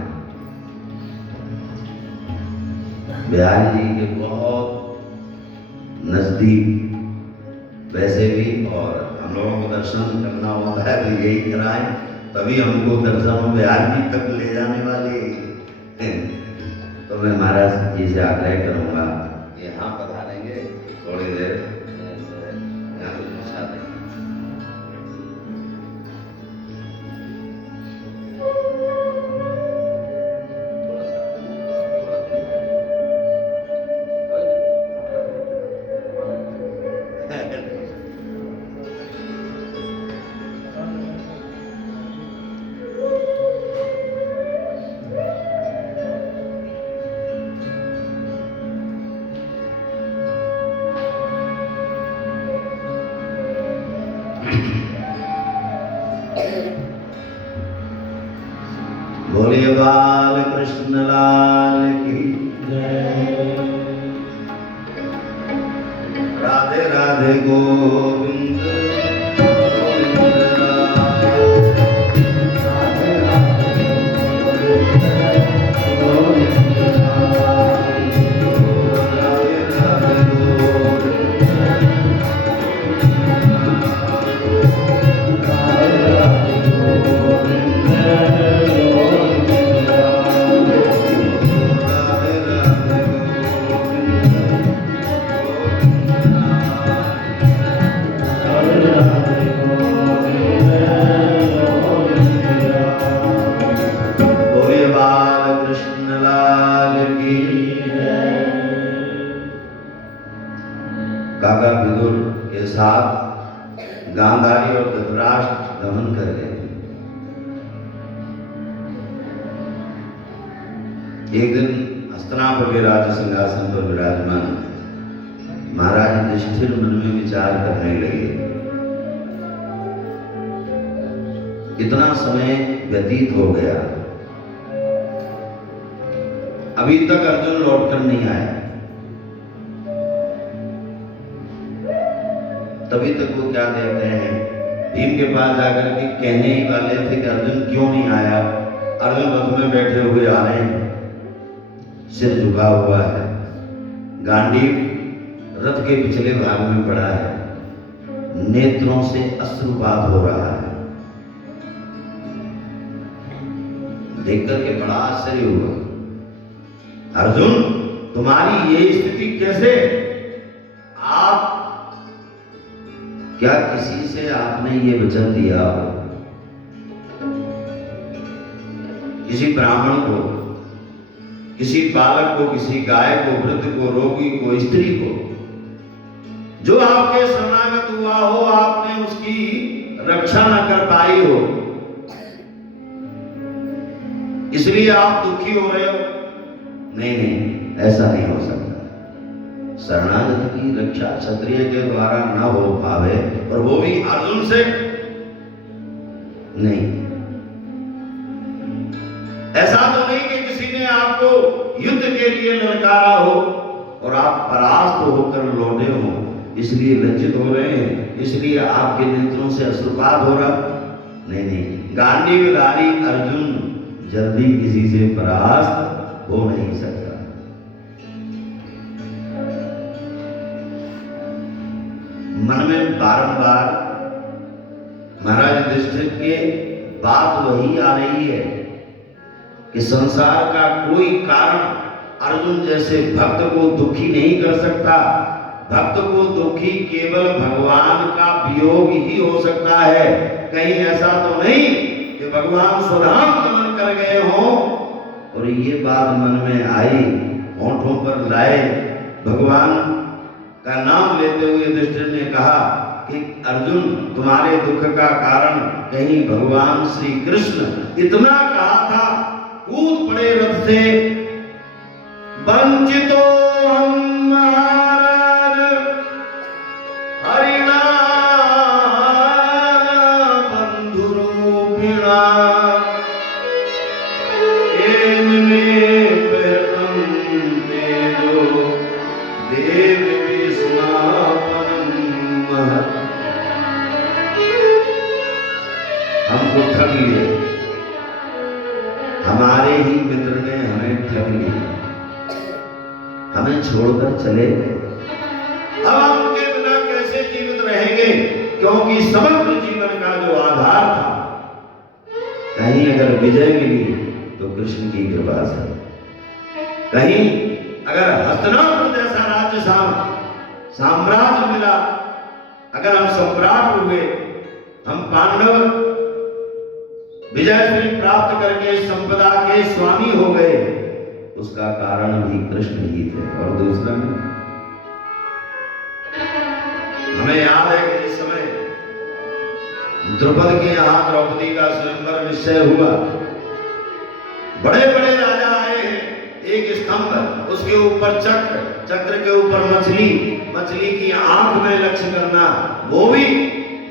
बिहारी जी के बहुत नजदीक वैसे भी, और हम लोगों को दर्शन करना होता है तो यही कराएं, तभी हमको दर्शन बिहार जी तक ले जाने वाले हैं। तो मैं महाराज जी से आग्रह करूंगा यहाँ पधारेंगे थोड़ी देर यहाँ कुछ पूछा दें। बोलिए बाल कृष्ण लाल की जय। राधे राधे गोविंद गोविंद राधे राधे गोविंद राधे राधे काका विदुर के साथ गांधारी और धृतराष्ट्र गमन कर गए। एक दिन हस्तिनापुर के राज सिंहासन पर विराजमान महाराज युधिष्ठिर मन में विचार करने लगे। इतना समय व्यतीत हो गया, अभी तक अर्जुन लौटकर नहीं आया। तभी तक वो क्या कहते हैं, भीम के पास जाकर के कहने ही वाले थे कि अर्जुन क्यों नहीं आया। अर्जुन रथ में बैठे हुए आ रहे हैं, सिर झुका हुआ है, गांडीव रथ के पिछले भाग में पड़ा है, नेत्रों से अश्रुपात हो रहा है। देख करके बड़ा आश्चर्य हुआ। अर्जुन, तुम्हारी ये स्थिति कैसे? आप क्या किसी से आपने ये वचन दिया हो? किसी ब्राह्मण को, किसी बालक को, किसी गाय को, वृद्ध को, रोगी को, स्त्री को, जो आपके शरणागत हुआ हो, आपने उसकी रक्षा न कर पाई हो, इसलिए आप दुखी हो रहे हो? नहीं नहीं, ऐसा नहीं हो सकता। शरणागत की रक्षा क्षत्रिय के द्वारा न हो पावे, और वो भी अर्जुन से नहीं। ऐसा तो नहीं कि किसी ने आपको युद्ध के लिए ललकारा हो और आप परास्त होकर लौटे हो, इसलिए लज्जित हो रहे हैं, इसलिए आपके नेत्रों से अश्रुपात हो रहा। नहीं नहीं, गांडीवधारी अर्जुन जल्दी किसी से परास्त हो नहीं सकता। मन में बारंबार महाराज युधिष्ठिर के बात वही आ रही है कि संसार का कोई कारण अर्जुन जैसे भक्त को दुखी नहीं कर सकता। भक्त को दुखी केवल भगवान का वियोग ही हो सकता है। कहीं ऐसा तो नहीं कि भगवान स्वधाम गमन कर गए हों और ये बात मन में आई, होठों पर लाए, भगवान का नाम लेते हुए युधिष्ठिर ने कहा कि अर्जुन तुम्हारे दुख का कारण कहीं भगवान श्री कृष्ण इतना कहा था, कूद पड़े रथ से, वंचितो हम महाराज हरिणा बंधुरूपिणा एन में पहतम तेजो देव विस्मापनम। हमको ठग लिया, हमारे ही मित्र ने हमें ठग लिया, हमें छोड़कर चले गए। अब हम उनके बिना कैसे जीवित रहेंगे, क्योंकि समग्र जीवन का जो आधार था, कहीं अगर विजय मिली तो कृष्ण की कृपा से, कहीं अगर हस्तिनापुर जैसा राज्य साम्राज्य मिला, अगर हम सम्राट हुए, हम पांडव विजय श्री प्राप्त करके संपदा के स्वामी हो गए, उसका कारण भी कृष्ण ही थे और दूसरा नहीं। हमें याद है कि जिस समय द्रुपद के यहां द्रौपदी का स्वयंवर निश्चय हुआ, बड़े बड़े राजा आए हैं, एक स्तंभ, उसके ऊपर चक्र, चक्र के ऊपर मछली, मछली की आंख में लक्ष्य करना, वो भी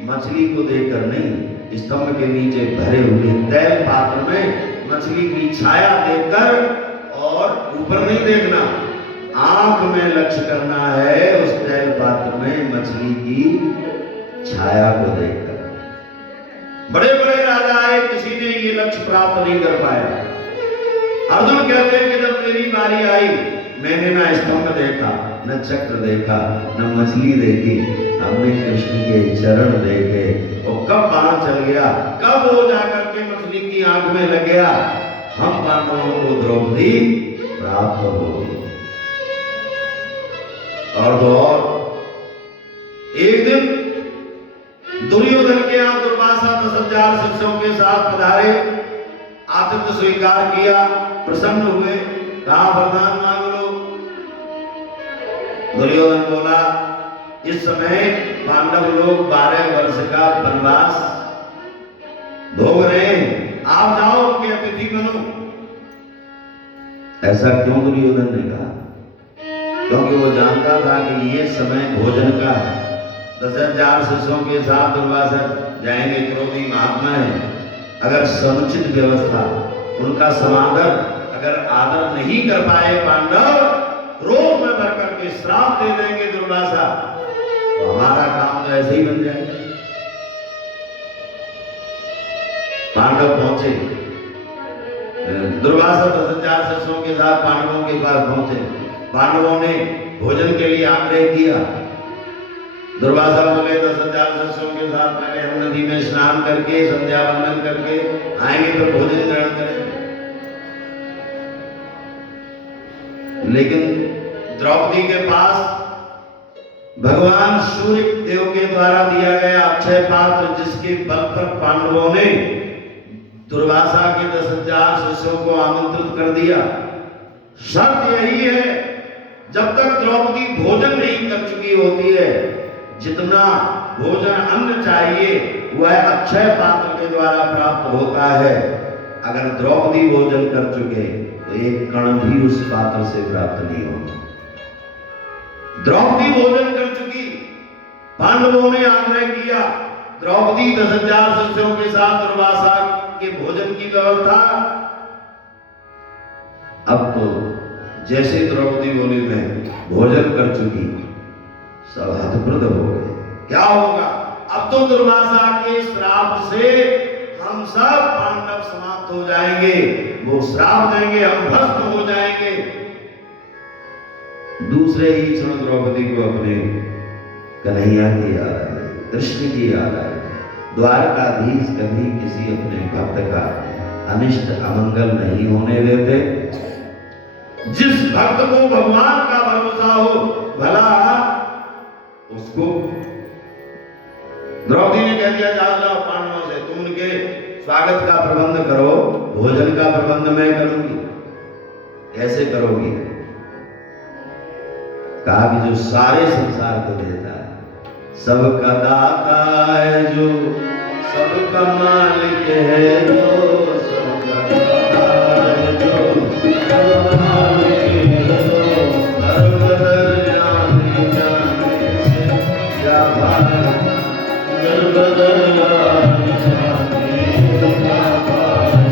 मछली को देखकर नहीं, स्तंभ के नीचे भरे हुए तैल पात्र में मछली की छाया देखकर, और ऊपर नहीं देखना, आंख में लक्ष्य करना है उस तैल पात्र में मछली की छाया को देखकर। बड़े बड़े राजा आए, किसी ने ये लक्ष्य प्राप्त नहीं कर पाया। अर्जुन कहते हैं कि जब मेरी बारी आई, मैंने ना स्तंभ देखा, न चक्र देखा, न मछली देखी, हमने कृष्ण के चरण देखे। और कब बाण चल गया, कब वो जाकर के मछली की आंख में लग गया, हम पांडवों को द्रौपदी प्राप्त हो गई। और तो और एक दिन दुर्योधन के यहां दुर्वासा 10,000 शिष्यों के साथ पधारे, आतिथ्य स्वीकार किया, प्रसन्न हुए, कहा वरदान मांग लो। दुर्योधन बोला इस समय पांडव लोग 12 वर्ष का वनवास भोग रहे हैं, आप जाओ उनके अतिथि बनो। ऐसा क्यों दुर्योधन ने कहा? क्योंकि वो जानता था कि ये समय भोजन का है। 10,000 शिष्यों के साथ दुर्वासा जाएंगे, क्रोधी महात्मा है, अगर समुचित व्यवस्था, उनका समादर अगर आदर नहीं कर पाए पांडव, क्रोध में भर करके श्राप दे देंगे दुर्वासा, तो हमारा काम तो ऐसे ही बन जाएगा। पांडव पहुंचे, दुर्वासा 10,000 शिष्यों के साथ पांडवों के पास पहुंचे। पांडवों ने भोजन के लिए आग्रह किया। दुर्वासा बोले 10,000 शिष्यों के साथ पहले हम नदी में स्नान करके संध्या वंदन करके आएंगे तो भोजन ग्रहण करेंगे। लेकिन द्रौपदी के पास भगवान सूर्य देव के द्वारा दिया गया अक्षय पात्र, जिसके बल पर पांडवों ने दुर्वासा के 10,000 शिष्यों को आमंत्रित कर दिया। शर्त यही है, जब तक द्रौपदी भोजन नहीं कर चुकी होती है, जितना भोजन अन्न चाहिए वह अक्षय पात्र के द्वारा प्राप्त होता है। अगर द्रौपदी भोजन कर चुके तो एक कण भी उस पात्र से प्राप्त नहीं होगा। द्रौपदी भोजन कर चुकी, पांडवों ने आग्रह किया, द्रौपदी 10,000 शिष्यों के साथ दुर्वासा के भोजन की व्यवस्था। अब तो जैसे द्रौपदी बोली मैं भोजन कर चुकी, सब हतप्रद हो गए। क्या होगा? अब तो दुर्वासा के श्राप से हम सब पांडव समाप्त हो जाएंगे, वो श्राप देंगे, हम भस्म हो जाएंगे। दूसरे ही क्षण द्रौपदी को अपने कन्हैया की याद आ गई, कृष्ण की याद आ गई। द्वारकाधीश कभी किसी अपने भक्त का अनिष्ट अमंगल नहीं होने देते। जिस भक्त को भगवान का भरोसा हो, भला उसको द्रौपदी ने कह दिया, जाओ पांडवों से, तुम उनके स्वागत का प्रबंध करो, भोजन का प्रबंध मैं करूंगी। कैसे करोगी? कहा कि जो सारे संसार को देता है, सबका दाता है जो, सबका मालिक है जो, सबका दाता है जो, सबका मालिक है जो, सर्वदर जाने जाने से क्या भाई, सर्वदर जाने जाने से क्या भाई,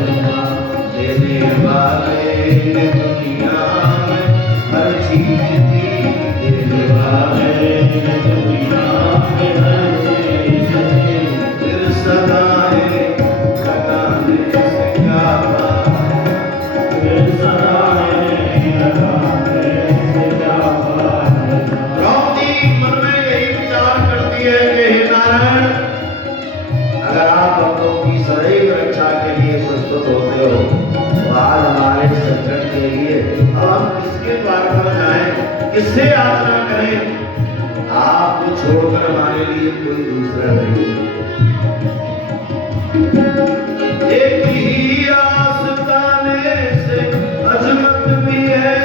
देने वाले दुनिया में हर चीज दी, देने वाले दुनिया में हर चीज दी, फिर सदाए लगाने से क्या भाई, फिर सदाए लगाने से क्या भाई। द्रौपदी मन में यही विचार करती है कि हे नारायण, अगर आप भक्तों की सदैव रक्षा के लिए प्रस्तुत होते हो, तो आज हमारे संकट के लिए अब हम किसके द्वार पर जाएं, किससे याचना करें? आपको छोड़कर हमारे लिए कोई दूसरा नहीं। एक ही आस ताने से अजमत भी है,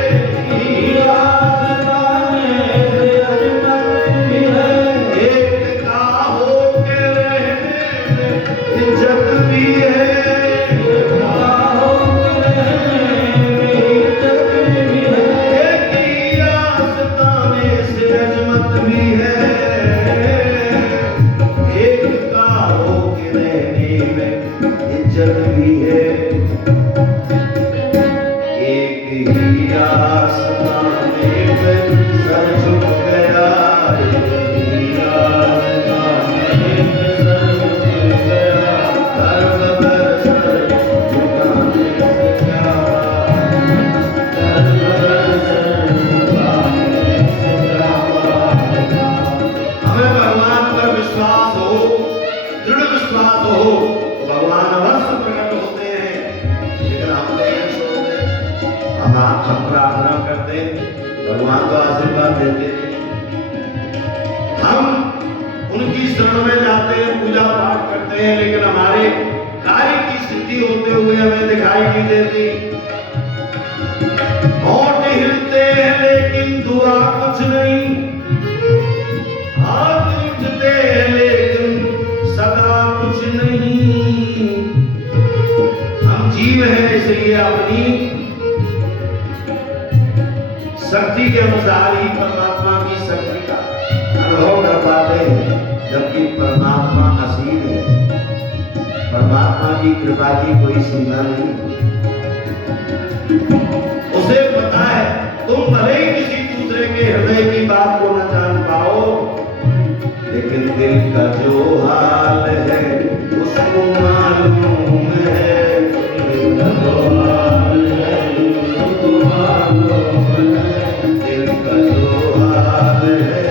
एक ही आस ताने से अजमत भी है, एक का होके रहने में इज्जत भी है, एक का होके रहने में इज्जत भी है, एक ही आस ताने से अजमत भी है, एक का होके रहने में इज्जत भी है, एक ही आसमाने पे सर झुक गया, एक ही आसमाने पे सर झुक गया, गर्व कर सर झुकाने से क्या बात, गर्व कर सर झुकाने से क्या बात। हमें भगवान पर विश्वास हो, दृढ़ विश्वास हो, भगवान अवश्य प्रकट होते हैं। लेकिन हम तो ये सोचते, हम प्रार्थना करते, भगवान तो आशीर्वाद देते नहीं। हम उनकी शरण में जाते हैं, पूजा पाठ करते हैं, लेकिन हमारे कार्य की सिद्धि होते हुए हमें दिखाई नहीं देती। होंठ हिलते हैं लेकिन दुआ कुछ नहीं, हाथ उठते हैं लेकिन सदा कुछ नहीं। हम जीव हैं, इसलिए अपनी शक्ति के अनुसार ही परमात्मा की शक्ति का अनुभव कर पाते हैं, जबकि परमात्मा असीम है। परमात्मा की कृपा की कोई सीमा नहीं। उसे पता है, तुम भले ही किसी दूसरे के हृदय की बात को न जान पाओ, लेकिन दिल का जो हाल है उसको मालूम है, दिल का जो हाल है उसको मालूम है, दिल का जो हाल है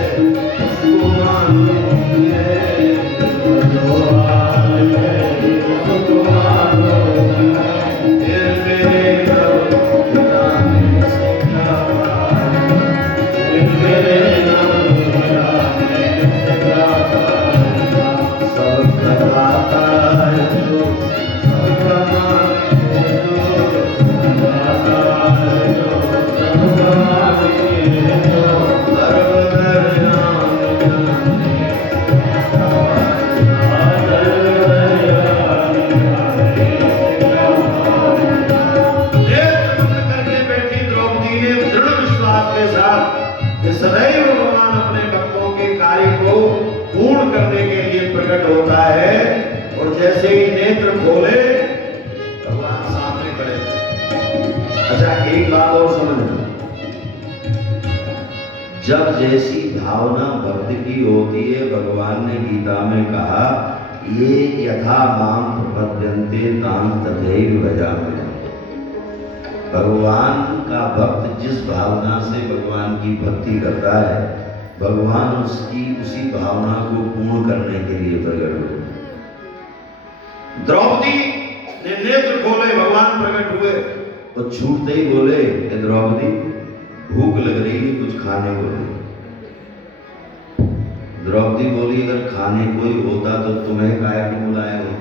उसको मालूम है, दिल का जो हाल है उसको मालूम है, दिल मेरे रब जाने से क्या बात, दिल मेरे रब जाने से क्या बात। जैसे ही नेत्र खोले भगवान सामने खड़े थे। अच्छा एक बात और समझना, जब जैसी भावना भक्त की होती है, भगवान ने गीता में कहा ये यथा माम प्रपद्यन्ते तां तथैव भजामि। भगवान का भक्त जिस भावना से भगवान की भक्ति करता है, भगवान उसकी उसी भावना को पूर्ण करने के लिए प्रकट हुए। द्रौपदी ने नेत्र खोले, भगवान प्रकट हुए और छूटते ही बोले कि द्रौपदी भूख लग रही है, कुछ खाने को दे। द्रौपदी बोली अगर खाने कोई होता तो तुम्हें काहे को बुलाए हो?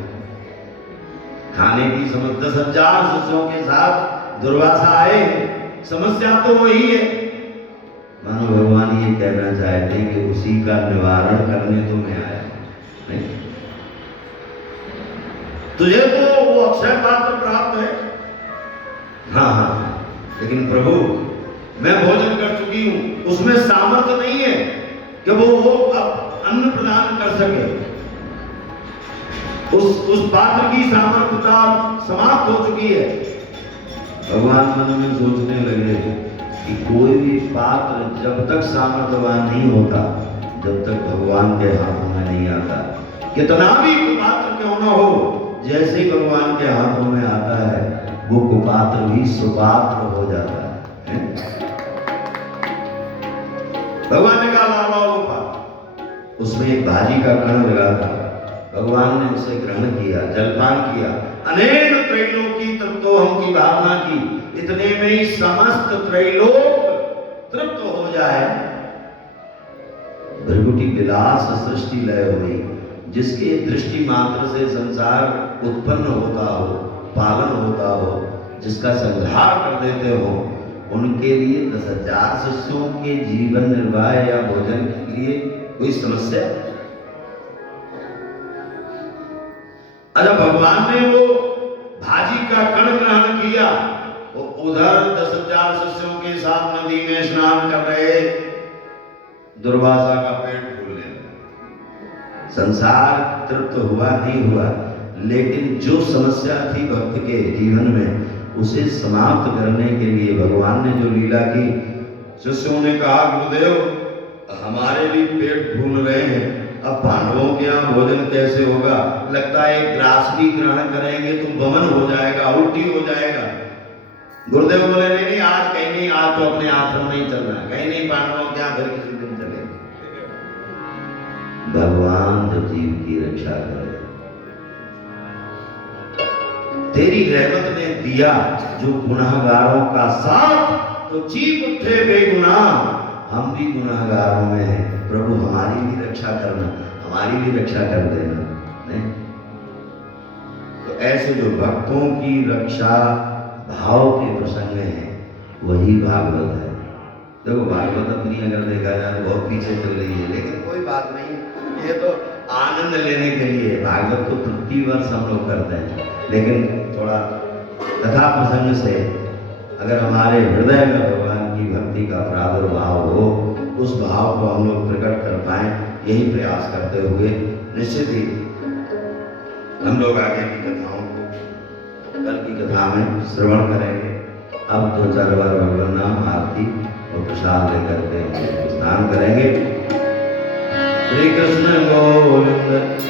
खाने की समस्या, 10,000 शिष्यों के साथ दुर्वासा आए, समस्या तो वही है। मानो भगवान ये कहना चाहते हैं कि उसी का निवारण करने तो मैं आया नहीं, तुझे तो वो अक्षय पात्र प्राप्त है। हाँ हाँ, लेकिन प्रभु मैं भोजन कर चुकी हूं, उसमें सामर्थ्य नहीं है कि वो अब अन्न प्रदान कर सके। उस पात्र की सामर्थ्यता समाप्त हो चुकी है। भगवान मन में सोचने लगे कि कोई भी पात्र जब तक सामर्थ्यवान नहीं होता, जब तक भगवान के हाथों में नहीं आता, कितना भी कुपात्र क्यों न हो, जैसे ही भगवान के हाथों में आता है वो कुपात्र भी सुपात्र हो जाता है। भगवान ने कहा लाओ गोपाल, उसमें एक भाजी का कण लगा था। भगवान ने उसे ग्रहण किया, जलपान किया, अनेक त्रैलोकी तत्वों की भावना की, इतने में ही समस्त त्रैलोक तृप्त हो जाए। भृगुटी विलास सृष्टि लय हुई, जिसके दृष्टि मात्र से संसार उत्पन्न होता हो, पालन होता हो, जिसका संहार कर देते हो, उनके लिए 10,000 शिष्यों के जीवन निर्वाह या भोजन के लिए कोई समस्या? अच्छा भगवान ने वो भाजी का कण ग्रहण किया, वो उधर 10,000 शिष्यों के साथ नदी में स्नान कर रहे, दुर्वासा का पेट फूलने लगा। संसार तृप्त हुआ नहीं हुआ, लेकिन जो समस्या थी भक्त के जीवन में, उसे समाप्त करने के लिए भगवान ने जो लीला की, शिष्यों ने कहा गुरुदेव हमारे भी पेट फूल रहे हैं, अब पांडवों के यहाँ भोजन कैसे होगा? लगता है ग्रास भी ग्रहण करेंगे तो बमन हो जाएगा, उल्टी हो जाएगा। गुरुदेव बोले नहीं, आज कहीं नहीं, आज तो अपने आश्रम नहीं चलना, कहीं नहीं, पांडवों के यहाँ फिर किसी दिन चले। भगवान जो जीव की रक्षा करे, तेरी रहमत ने दिया जो गुनाहगारों का साथ, तो चीख उठे बेगुनाह, हम भी गुनाहगारों में हैं, प्रभु हमारी भी रक्षा करना, हमारी भी रक्षा कर देना। नहीं तो ऐसे जो भक्तों की रक्षा भाव के प्रसंग हैं, वही भागवत है। देखो भागवत अपनी अगर देखा जाए तो बहुत पीछे चल रही है, लेकिन कोई बात नहीं, ये तो आनंद लेने के लिए। भागवत तो प्रति वर्ष हम लोग करते हैं, लेकिन थोड़ा कथा प्रसंग से अगर हमारे हृदय में भगवान की भक्ति का प्रादुर्भाव हो, उस भाव को हम लोग प्रकट कर पाए, यही प्रयास करते हुए निश्चित ही हम लोग आगे की कथाओं को कल की कथा में श्रवण करेंगे। अब 2-4 बार भगवान नाम आरती और प्रसाद लेकर के स्नान करेंगे। श्री कृष्ण गोविंद।